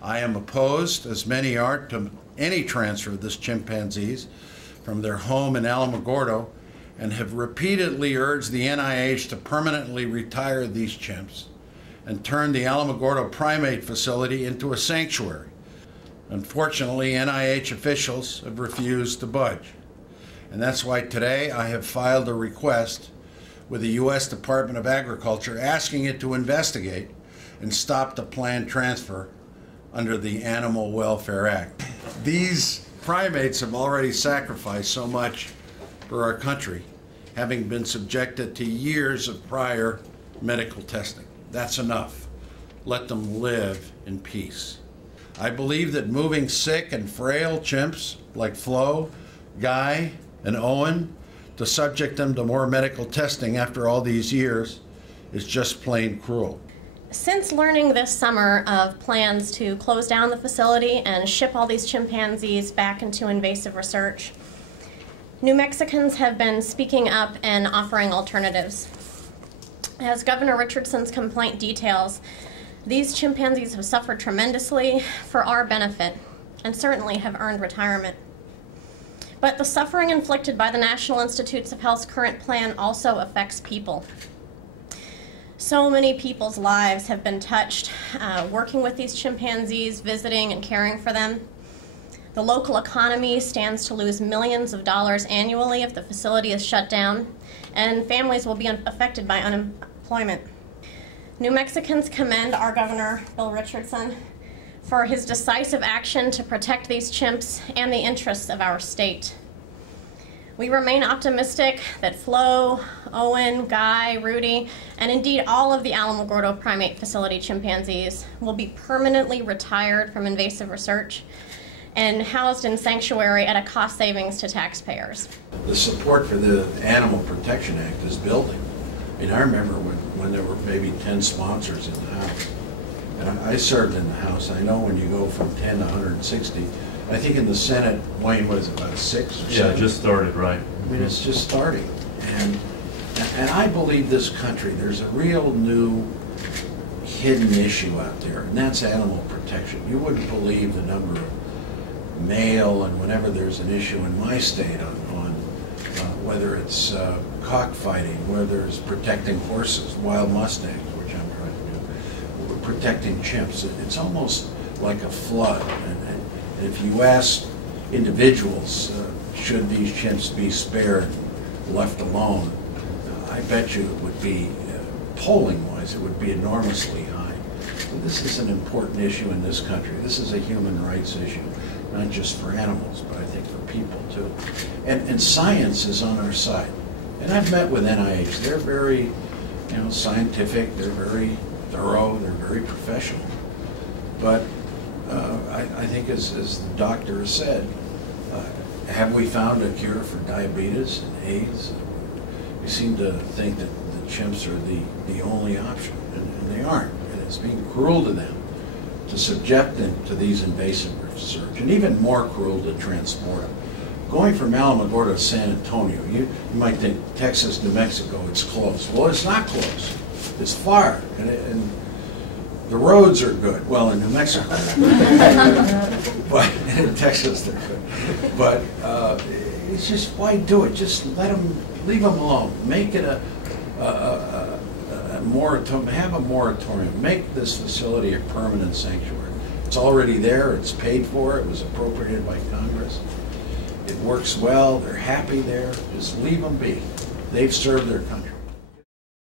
I am opposed, as many are, to any transfer of these chimpanzees from their home in Alamogordo, and have repeatedly urged the NIH to permanently retire these chimps and turn the Alamogordo Primate Facility into a sanctuary. Unfortunately, NIH officials have refused to budge. And that's why today I have filed a request with the U.S. Department of Agriculture asking it to investigate and stop the planned transfer under the Animal Welfare Act. These primates have already sacrificed so much for our country, having been subjected to years of prior medical testing. That's enough. Let them live in peace. I believe that moving sick and frail chimps like Flo, Guy, and Owen to subject them to more medical testing after all these years is just plain cruel. Since learning this summer of plans to close down the facility and ship all these chimpanzees back into invasive research, New Mexicans have been speaking up and offering alternatives. As Governor Richardson's complaint details, these chimpanzees have suffered tremendously for our benefit and certainly have earned retirement. But the suffering inflicted by the National Institutes of Health's current plan also affects people. So many people's lives have been touched working with these chimpanzees, visiting and caring for them. The local economy stands to lose millions of dollars annually if the facility is shut down, and families will be affected by unemployment. New Mexicans commend our Governor, Bill Richardson, for his decisive action to protect these chimps and the interests of our state. We remain optimistic that Flo, Owen, Guy, Rudy, and indeed all of the Alamogordo Primate Facility chimpanzees will be permanently retired from invasive research and housed in sanctuary at a cost savings to taxpayers. The support for the Animal Protection Act is building. I mean, I remember when there were maybe 10 sponsors in the House. And I served in the House. I know when you go from 10 to 160, I think in the Senate, Wayne, was about 6 or 7. Yeah, it just started, right. I mean, it's just starting. And I believe this country, there's a real new hidden issue out there, and that's animal protection. You wouldn't believe the number of mail, and whenever there's an issue in my state on whether it's cockfighting, whether it's protecting horses, wild mustangs, which I'm trying to do, protecting chimps. It's almost like a flood. And if you ask individuals, should these chimps be spared, left alone, I bet you it would be, polling-wise, it would be enormously high. But this is an important issue in this country. This is a human rights issue, not just for animals, but I think for people too. And science is on our side. And I've met with NIH. They're very, scientific. They're very thorough. They're very professional. But I think, as the doctor has said, have we found a cure for diabetes and AIDS? We seem to think that the chimps are the only option, and they aren't. And it's being cruel to them to subject them to these invasive research, and even more cruel to transport them. Going from Alamogordo to San Antonio, you might think Texas, New Mexico, it's close. Well, it's not close. It's far, and the roads are good. Well, in New Mexico, but in Texas they're good. But it's just, why do it? Just leave them alone. Make it a moratorium. Have a moratorium. Make this facility a permanent sanctuary. It's already there. It's paid for. It was appropriated by Congress. It works well. They're happy there. Just leave them be. They've served their country.